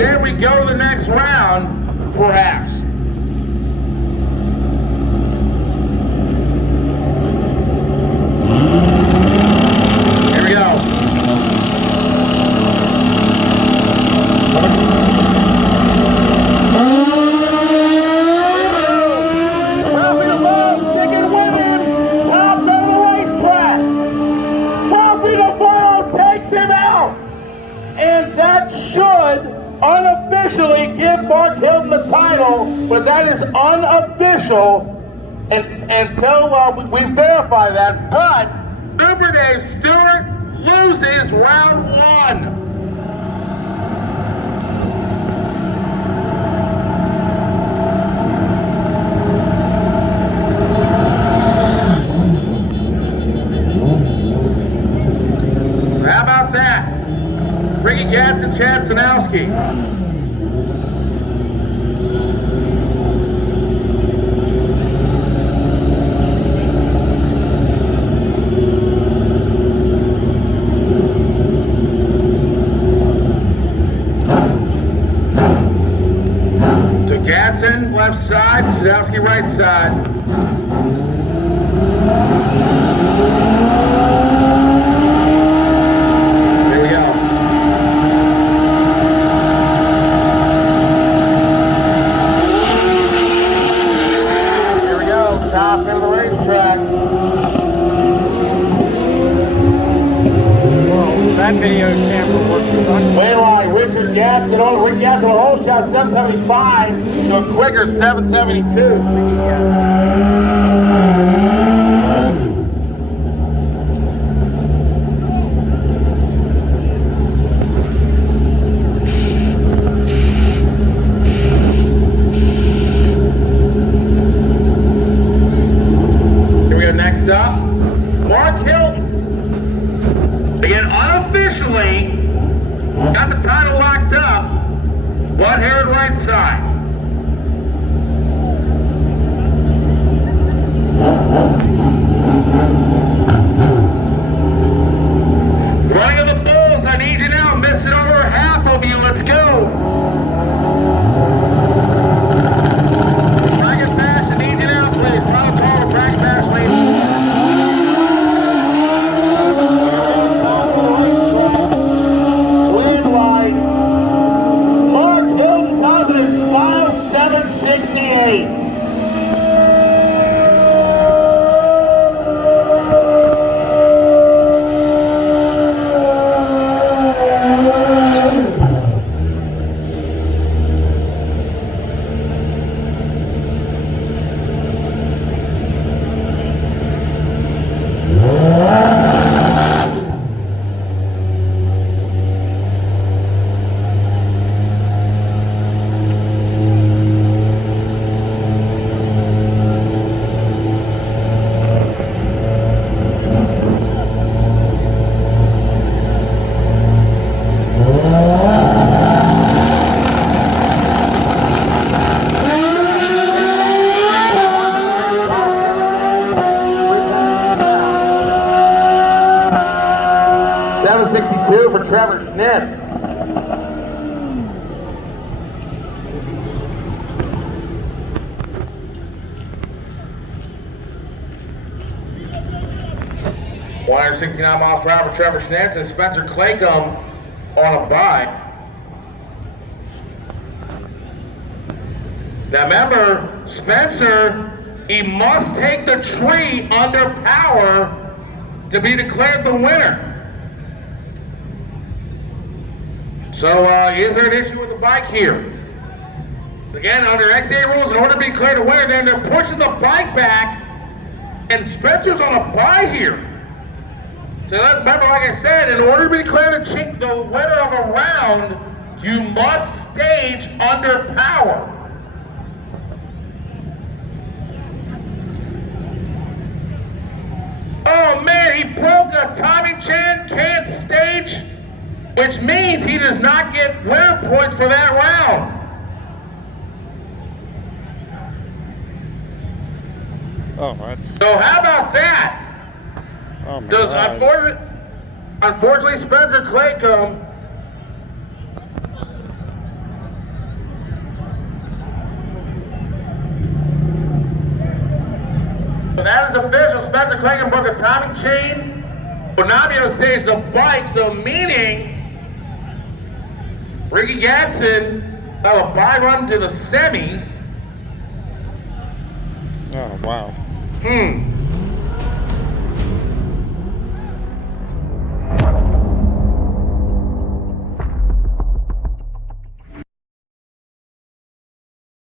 Instead, we go to the next round, perhaps. Here we go. And that should unofficially give Mark Hilton the title, but that is unofficial until we verify that. But Super Dave Stewart loses round 1. How about that? Ricky Gatz and Chad Sanowski. To Gatson, left side, Sanowski, right side. Top of the racetrack. Whoa, that video camera works, son. Win line, Richard Gatson on Rick Gatson, a whole shot 775 to a quicker 772. Next up, Mark Hilton. Again, unofficially got the title locked up. One here at right side. Running of the Bulls, I need you now. Missing over half of you. Let's go. Dragon Bash, I need you now, please. Final call, Dragon Bash, please. Win line, Mark Hilton Confidence Smile 768. For Trevor Schnitz. $169 per hour for Trevor Schnitz and Spencer Claycomb on a bye. Now remember, Spencer, he must take the tree under power to be declared the winner. So is there an issue with the bike here? Again, under XDA rules, in order to be declared a winner, then they're pushing the bike back, and Spencer's on a bye here. So let's remember, like I said, in order to be declared the winner of a round, you must stage under power. Oh man, he broke a timing chain, can't stage, which means he does not get winner points for that round. Oh, that's... So how about that? Oh my God. Unfortunately, Spencer Claycomb Spencer Klingenberg a timing chain will not be able to stage the bike, so meaning Ricky Gadsden have a bye run to the semis. Oh, wow.